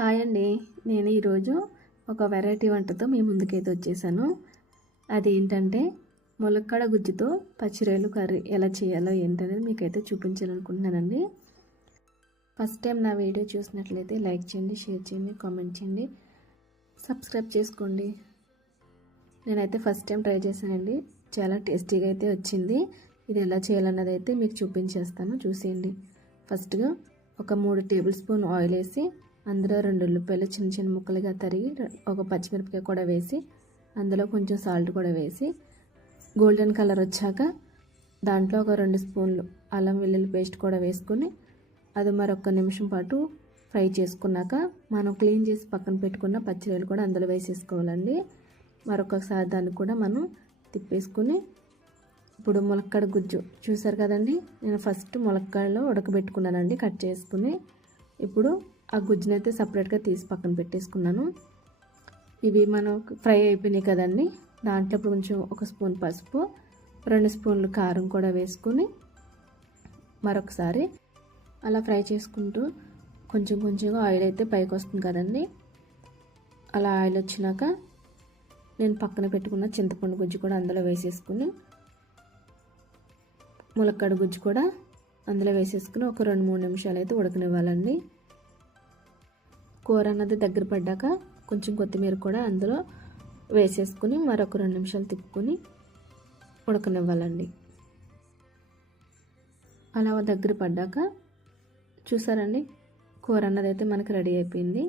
Hi అండి. నేను ఈరోజు ఒక వెరైటీ వంటతో మీ ముందుకైతే వచ్చేసాను. అదేంటంటే ములక్కాడ గుజ్జుతో పచ్చిరొయ్యలు కర్రీ ఎలా చేయాలో ఏంటనేది మీకైతే చూపించాలనుకుంటున్నానండి. ఫస్ట్ టైం నా వీడియో చూసినట్లయితే లైక్ చేయండి, షేర్ చేయండి, కామెంట్ చేయండి, సబ్స్క్రైబ్ చేసుకోండి. నేనైతే ఫస్ట్ టైం ట్రై చేశానండి. చాలా టేస్టీగా అయితే వచ్చింది. ఇది ఎలా చేయాలన్నది అయితే మీకు చూపించేస్తాను, చూసేయండి. ఫస్ట్గా ఒక 3 టేబుల్ స్పూన్ ఆయిల్ వేసి అందులో 2 ఉల్లిపాయలు చిన్న చిన్న ముక్కలుగా తరిగి, ఒక పచ్చిమిరపకాయ కూడా వేసి, అందులో కొంచెం సాల్ట్ కూడా వేసి, గోల్డెన్ కలర్ వచ్చాక దాంట్లో ఒక 2 స్పూన్లు అల్లం వెల్లుల్లి పేస్ట్ కూడా వేసుకొని అది మరొక నిమిషం పాటు ఫ్రై చేసుకున్నాక మనం క్లీన్ చేసి పక్కన పెట్టుకున్న పచ్చిరొయ్యలు కూడా అందులో వేసేసుకోవాలండి. మరొకసారి దాన్ని కూడా మనం తిప్పేసుకుని, ఇప్పుడు ములక్కాడ గుజ్జు చూసారు కదండి. నేను ఫస్ట్ ములక్కాడలో ఉడకబెట్టుకున్నానండి, కట్ చేసుకుని. ఇప్పుడు ఆ గుజ్జునైతే సపరేట్గా తీసి పక్కన పెట్టేసుకున్నాను. ఇవి మనం ఫ్రై అయిపోయినాయి కదండి. దాంట్లో ఇప్పుడు కొంచెం 1 స్పూన్ పసుపు, 2 స్పూన్లు కారం కూడా వేసుకుని మరొకసారి అలా ఫ్రై చేసుకుంటూ కొంచెం కొంచెంగా ఆయిల్ అయితే పైకి వస్తుంది కదండి. అలా ఆయిల్ వచ్చినాక నేను పక్కన పెట్టుకున్న చింతపండు గుజ్జు కూడా అందులో వేసేసుకుని, ములక్కాడ గుజ్జు కూడా అందులో వేసేసుకుని ఒక 2-3 నిమిషాలు అయితే ఉడకనివ్వాలండి. కూర అన్నది దగ్గర పడ్డాక కొంచెం కొత్తిమీర కూడా అందులో వేసేసుకుని మరొక 2 నిమిషాలు తిప్పుకొని ఉడకనివ్వాలండి. అలా దగ్గర పడ్డాక చూసారండి, కూర అన్నది అయితే మనకు రెడీ అయిపోయింది.